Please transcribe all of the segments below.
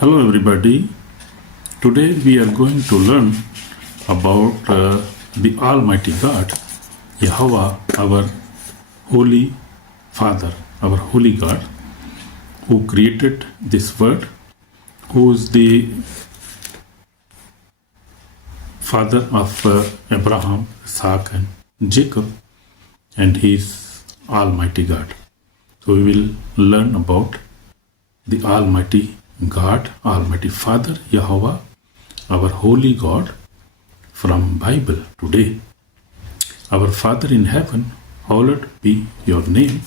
Hello everybody. Today we are going to learn about the Almighty God, Jehovah, our Holy Father, our Holy God, who created this world, who is the father of Abraham, Isaac and Jacob, and he is Almighty God. So we will learn about the Almighty God, Almighty Father, Jehovah, our Holy God, from Bible today. Our Father in heaven, hallowed be your name.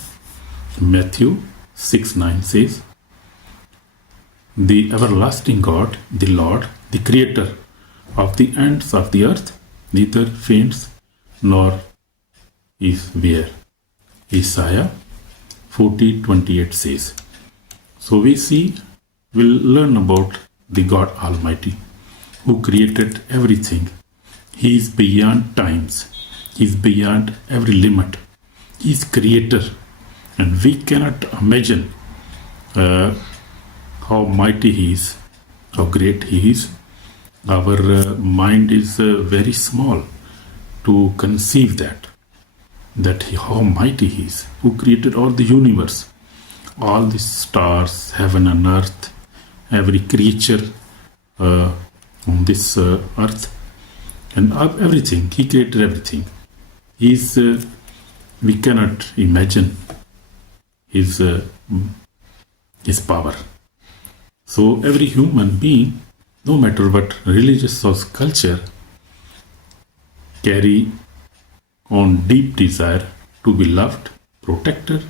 Matthew 6:9 says, the everlasting God, the Lord, the Creator of the ends of the earth, neither faints nor is weary. Isaiah 40:28 says. So we'll learn about the God Almighty, who created everything. He is beyond times. He is beyond every limit. He is creator. And we cannot imagine how mighty He is, how great He is. Our mind is very small to conceive how mighty He is, who created all the universe, all the stars, heaven and earth, every creature on this earth, and everything. He created everything. We cannot imagine His power. So every human being, no matter what religious or culture, carry on deep desire to be loved, protected,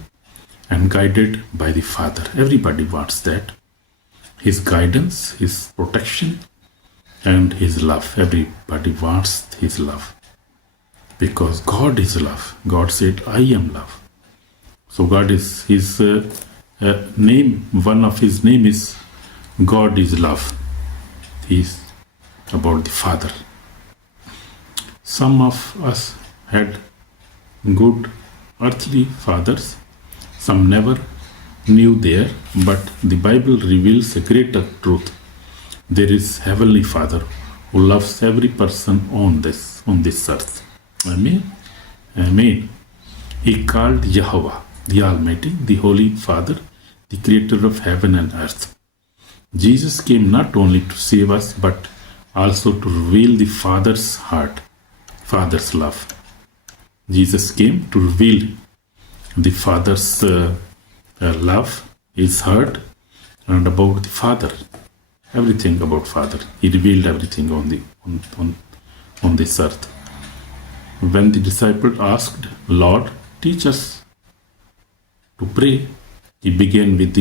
and guided by the Father. Everybody wants that. His guidance, His protection, and His love. Everybody wants His love. Because God is love. God said, I am love. So God is His name. One of His name is God is love. He is about the Father. Some of us had good earthly fathers. Some never knew there, but the Bible reveals a greater truth. There is Heavenly Father who loves every person on this earth. Amen. Amen. He called Jehovah, the Almighty, the Holy Father, the Creator of heaven and earth. Jesus came not only to save us, but also to reveal the Father's heart, Father's love. Jesus came to reveal the Father's love, His heart, and about the Father. Everything about Father. He revealed everything on this earth. When the disciple asked, Lord, teach us to pray, He began with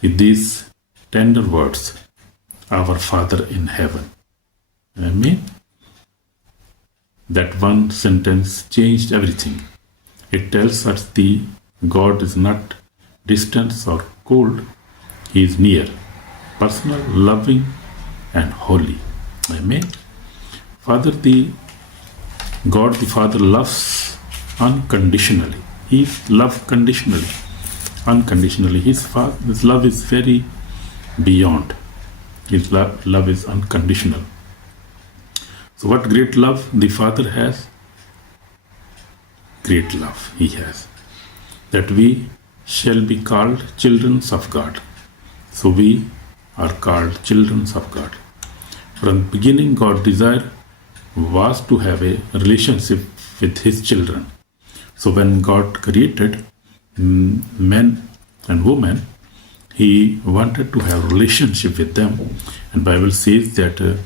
these tender words, Our Father in heaven. Amen. That one sentence changed everything. It tells us the God is not distant or cold. He is near, personal, loving, and holy. Amen. God the Father loves unconditionally. He loves conditionally, unconditionally. His love is very beyond. His love is unconditional. So what great love the Father has? Great love He has. That we shall be called children of God. So we are called children of God. From the beginning, God's desire was to have a relationship with His children. So when God created men and women, He wanted to have a relationship with them. And Bible says that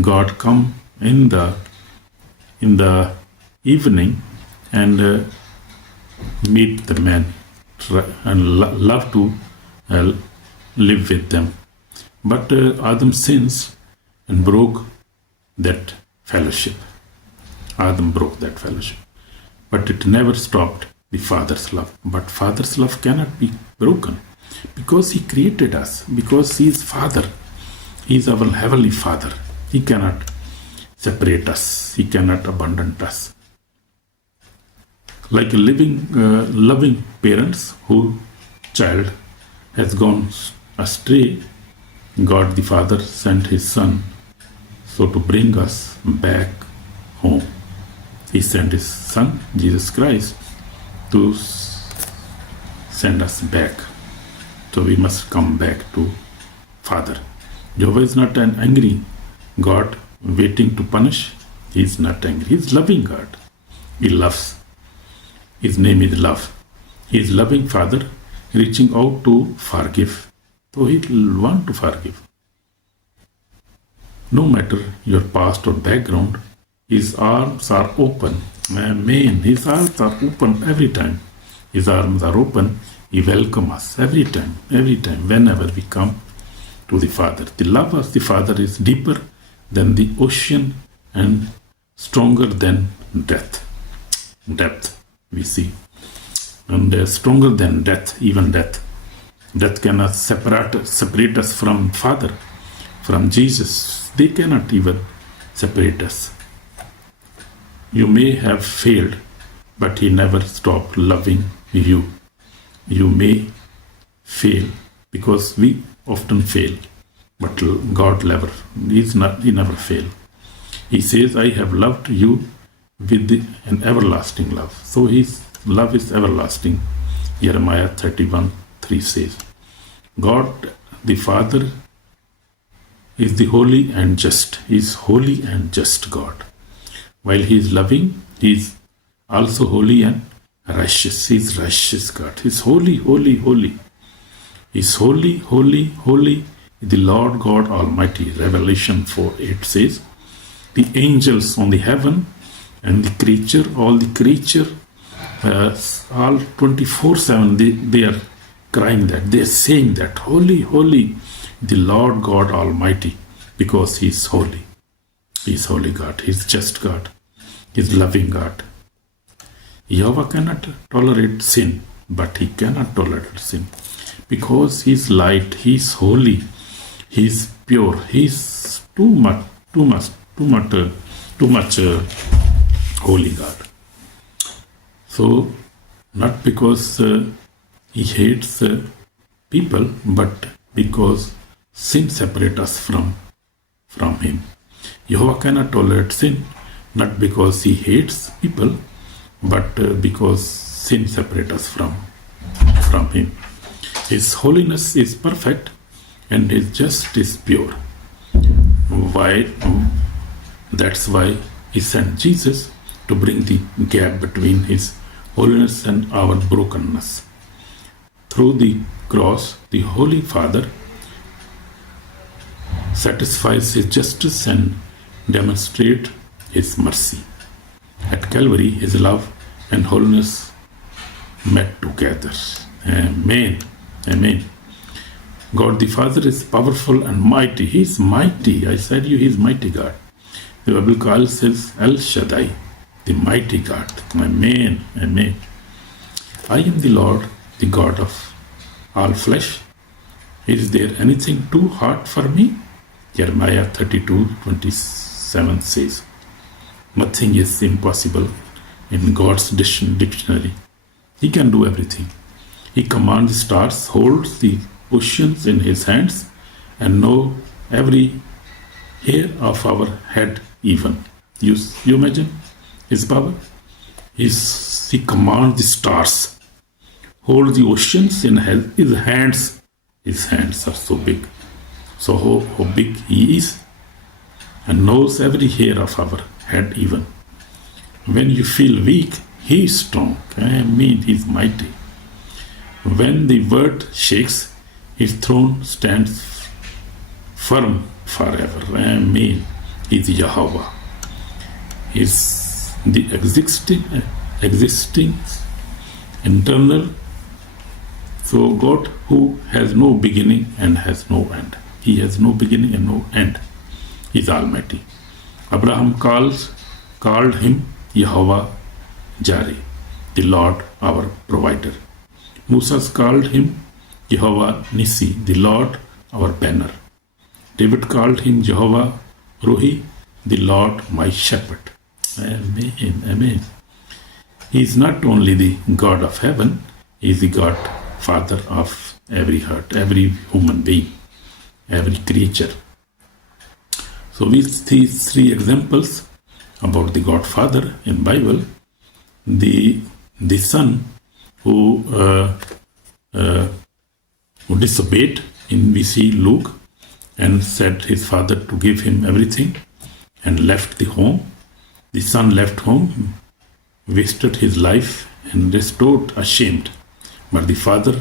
God come in the evening and meet the men and love to live with them. But Adam sins and broke that fellowship. Adam broke that fellowship. But it never stopped the Father's love. But Father's love cannot be broken because He created us, because He is Father. He is our Heavenly Father. He cannot separate us. He cannot abandon us. Like a loving parents whose child has gone astray, God the Father sent His Son so to bring us back home. He sent His Son, Jesus Christ, to send us back. So we must come back to Father. Jehovah is not an angry God waiting to punish. He is not angry. He is loving God. He loves. His name is love. He is loving Father, reaching out to forgive. So He wants to forgive. No matter your past or background, His arms are open. Amen. His arms are open every time. His arms are open. He welcomes us every time, whenever we come to the Father. The love of the Father is deeper than the ocean and stronger than death. Depth, we see. And stronger than death, even death. Death cannot separate us from Father, from Jesus. They cannot even separate us. You may have failed, but He never stopped loving you. You may fail because we often fail, but God never. He never fails. He says, "I have loved you with an everlasting love." So His love is everlasting. Jeremiah 31:3 says, God the Father is the holy and just. He is holy and just God. While He is loving, He is also holy and righteous. He is righteous God. He is holy, holy, holy. He is holy, holy, holy. The Lord God Almighty. Revelation 4:8 says, the angels on the heaven and the creature, all the creature, all 24/7, they are crying that, they are saying that, holy, holy, the Lord God Almighty, because He is holy. He is holy God. He is just God. He is loving God. Jehovah cannot tolerate sin, but He cannot tolerate sin because He is light. He is holy. He is pure. He is too much holy God. So, not because He hates people, but because sin separates us from Him. Jehovah cannot tolerate sin, not because He hates people, but because sin separates us from Him. His holiness is perfect and His justice is pure. Why? That's why He sent Jesus to bring the gap between His holiness and our brokenness. Through the cross, the Holy Father satisfies His justice and demonstrates His mercy. At Calvary, His love and holiness met together. Amen. Amen. God the Father is powerful and mighty. He is mighty. I said you, He is mighty God. The Bible calls Him El Shaddai, the mighty God. Amen. Amen. I am the Lord, the God of all flesh. Is there anything too hard for me? Jeremiah 32:27 says, nothing is impossible in God's dictionary. He can do everything. He commands the stars, holds the oceans in His hands, and knows every hair of our head even. You imagine His power? He commands the stars, holds the oceans in His hands. His hands are so big. So how big He is, and knows every hair of our head even. When you feel weak, He is strong. I mean, He is mighty. When the world shakes, His throne stands firm forever. I mean, He is Jehovah. He is the existing, internal. So God who has no beginning and has no end. He has no beginning and no end. He is Almighty. Abraham called Him Jehovah Jireh, the Lord our provider. Moses called Him Jehovah Nissi, the Lord our banner. David called Him Jehovah Rohi, the Lord my shepherd. Amen. Amen. He is not only the God of heaven, He is the God, Father of every heart, every human being. every creature. So we see three examples about the God Father in Bible. The Son who disobeyed, in we see Luke, and said his father to give him everything and left the home. The son left home, wasted his life and restored ashamed. But the father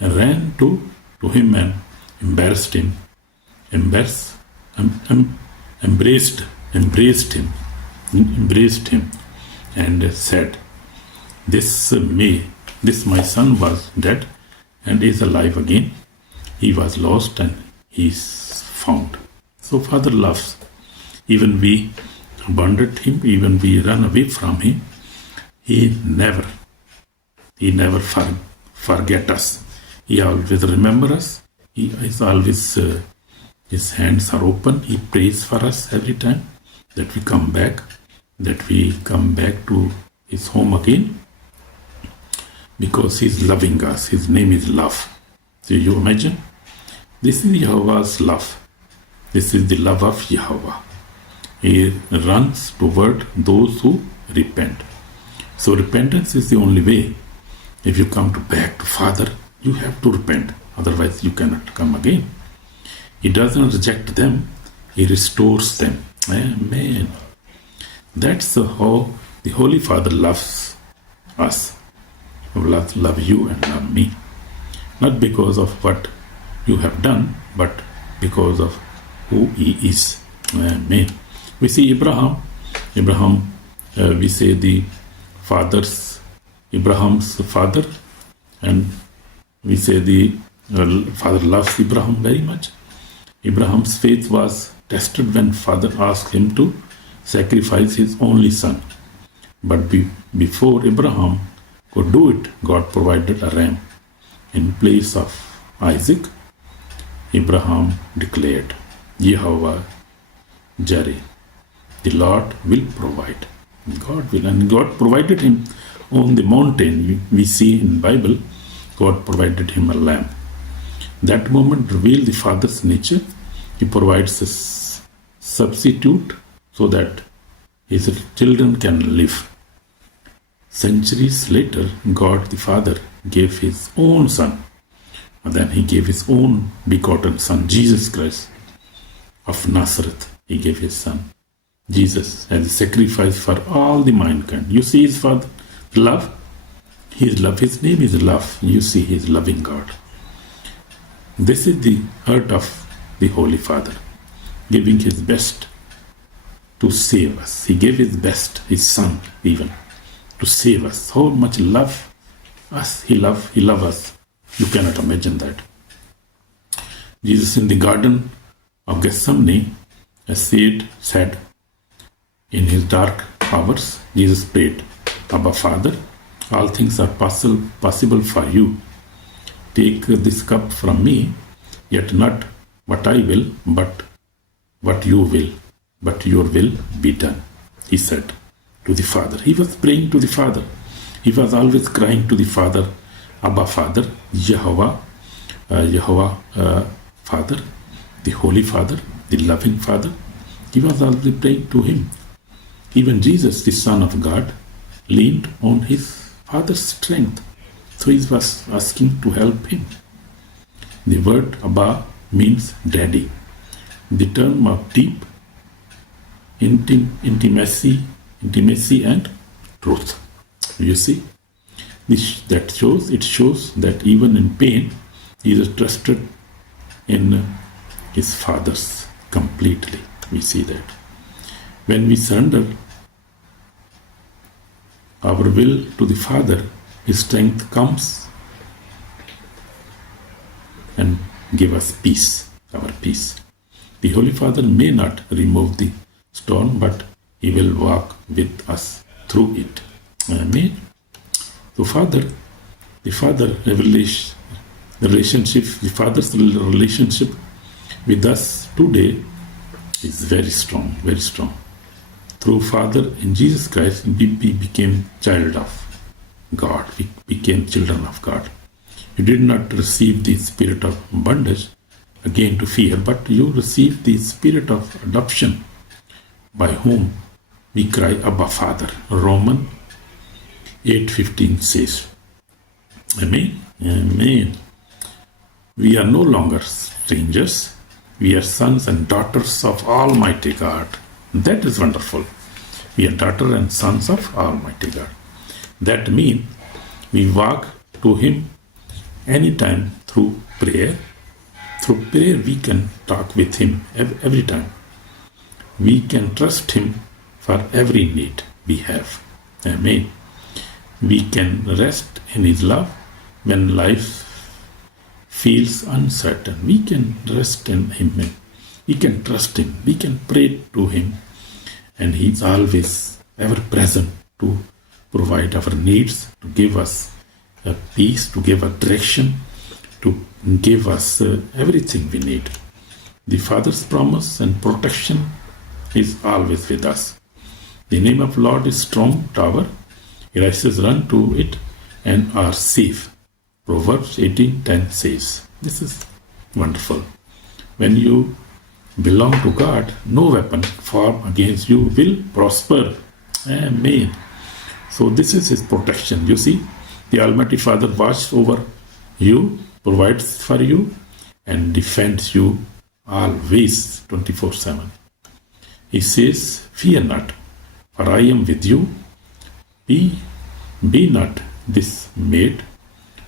ran to him and embraced him, and said, This my son was dead and is alive again. He was lost and he is found. So Father loves. Even we abandoned him, even we run away from him, he never forget us. He always remember us. He is always, his hands are open. He prays for us every time that we come back to his home again, because he's loving us. His name is love. So you imagine, this is Jehovah's love. This is the love of Jehovah. He runs toward those who repent. So repentance is the only way. If you come back to Father, you have to repent. Otherwise you cannot come again. He doesn't reject them. He restores them. Amen. That's how the Holy Father loves us. Love you and love me. Not because of what you have done, but because of who he is. Amen. We see Abraham, we say the Abraham's father, and we say the father loves Abraham very much. Abraham's faith was tested when father asked him to sacrifice his only son. But before Abraham could do it, God provided a ram in place of Isaac. Abraham declared, Jehovah Jireh, the Lord will provide. God will, and God provided him on the mountain. We see in Bible, God provided him a lamb. That moment revealed the Father's nature. He provides a substitute so that his children can live. Centuries later, God the Father gave his own Son. And then he gave his own begotten Son, Jesus Christ of Nazareth. He gave his Son, Jesus, as a sacrifice for all the mankind. You see his Father, love. His love, his name is love. You see he is loving God. This is the heart of the Holy Father, giving his best to save us. He gave his best, his Son even, to save us. How much love us, he loves us. You cannot imagine that. Jesus in the Garden of Gethsemane, said, in his dark hours, Jesus prayed, Abba Father, all things are possible for you. Take this cup from me, yet not what I will, but what you will. But your will be done, he said to the Father. He was praying to the Father. He was always crying to the Father, Abba Father, Jehovah, Father, the Holy Father, the loving Father. He was always praying to him. Even Jesus, the Son of God, leaned on his Father's strength. So he was asking to help him. The word Abba means daddy. The term of deep intimacy and truth. You see, it shows that even in pain, he is trusted in his Father's completely. We see that. When we surrender our will to the Father, his strength comes and give us peace, our peace. The Holy Father may not remove the storm, but he will walk with us through it. Amen. So Father's relationship with us today is very strong, very strong. Through Father in Jesus Christ, we became child of God. We became children of God. You did not receive the spirit of bondage again to fear, but you receive the spirit of adoption, by whom we cry, Abba, Father. Romans 8:15 says, Amen. Amen. We are no longer strangers. We are sons and daughters of Almighty God. That is wonderful. We are daughters and sons of Almighty God. That means we walk to Him anytime through prayer. Through prayer we can talk with Him every time. We can trust Him for every need we have. Amen. We can rest in His love when life feels uncertain. We can rest in Him. We can trust Him. We can pray to Him. And He is always ever present to provide our needs, to give us a peace, to give us direction, to give us everything we need. The Father's promise and protection is always with us. The name of Lord is strong tower. The righteous run to it and are safe. Proverbs 18:10 says. This is wonderful. When you belong to God, no weapon formed against you will prosper. Amen. So this is His protection. You see, the Almighty Father watches over you, provides for you, and defends you always 24/7. He says, fear not, for I am with you. Be not dismayed,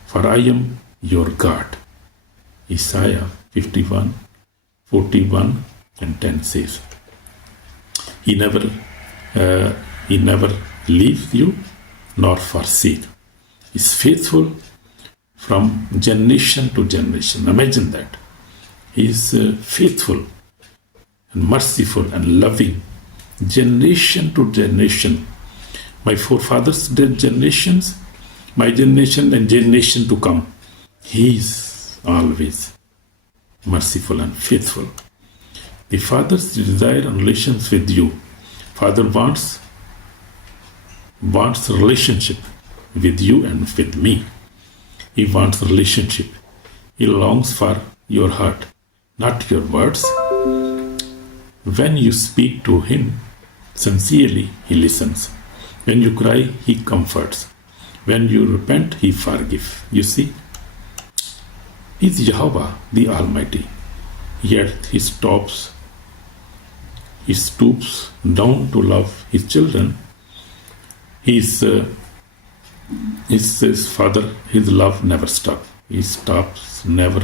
for I am your God. Isaiah 51:41 and 10 says, He never leaves you nor forsake. He is faithful from generation to generation. Imagine that. He is faithful and merciful and loving, generation to generation. My forefathers did generations, my generation and generation to come. He is always merciful and faithful. The Father's desire and relations with you. Father wants relationship with you and with me. He wants relationship. He longs for your heart, not your words. When you speak to Him sincerely, He listens. When you cry, He comforts. When you repent, He forgives. You see, He is Jehovah, the Almighty. Yet He stoops down to love His children. His Father, His love never stops. He stops never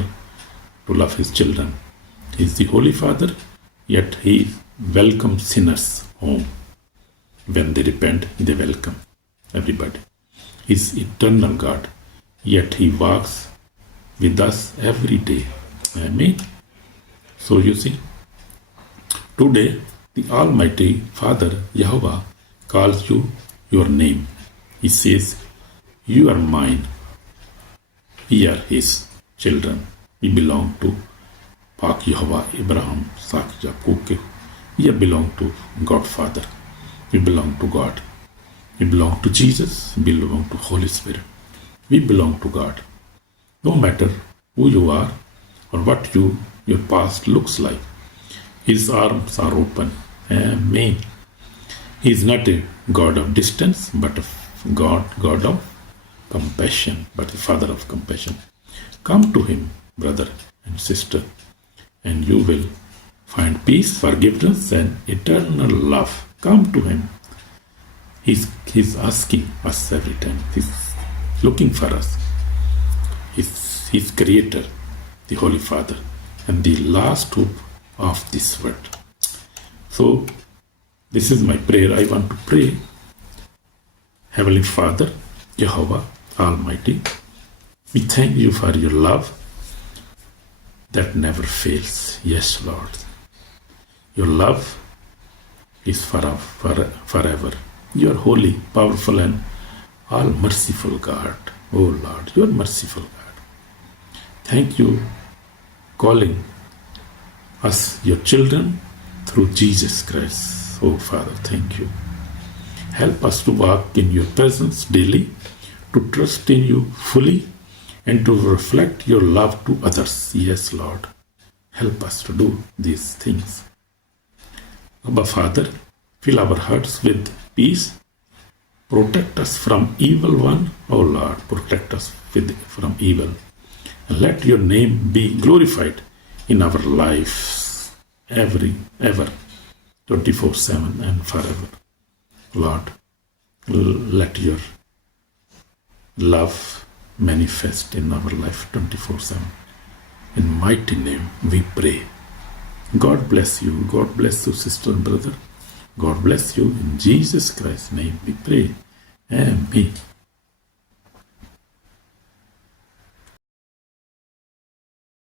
to love His children. He is the Holy Father, yet He welcomes sinners home. When they repent, they welcome everybody. He is eternal God, yet He walks with us every day. Amen. So you see, today the Almighty Father, Jehovah, calls you your name. He says, you are mine. We are His children. We belong to Pak Jehovah, Abraham, Isaac, Jacob. We belong to God Father. We belong to God. We belong to Jesus. We belong to Holy Spirit. We belong to God. No matter who you are or what your past looks like, His arms are open. Amen. He is not a God of distance, but a God of compassion, but the Father of compassion. Come to Him, brother and sister, and you will find peace, forgiveness, and eternal love. Come to Him. He's asking us every time. He's looking for us. He's Creator, the Holy Father, and the last hope of this world. So, this is my prayer. I want to pray. Heavenly Father, Jehovah Almighty, we thank You for Your love that never fails. Yes, Lord. Your love is forever. You are holy, powerful, and all merciful God. Oh Lord, You are merciful God. Thank You calling us Your children through Jesus Christ. Oh Father, thank You. Help us to walk in Your presence daily, to trust in You fully, and to reflect Your love to others. Yes, Lord. help us to do these things. Abba Father, fill our hearts with peace. Protect us from evil one, O Lord, protect us from evil. And let your name be glorified in our lives, ever, 24/7 and forever. Lord, let your love manifest in our life 24/7. In mighty name we pray. God bless you. God bless you, sister and brother. God bless you. In Jesus Christ's name we pray. Amen.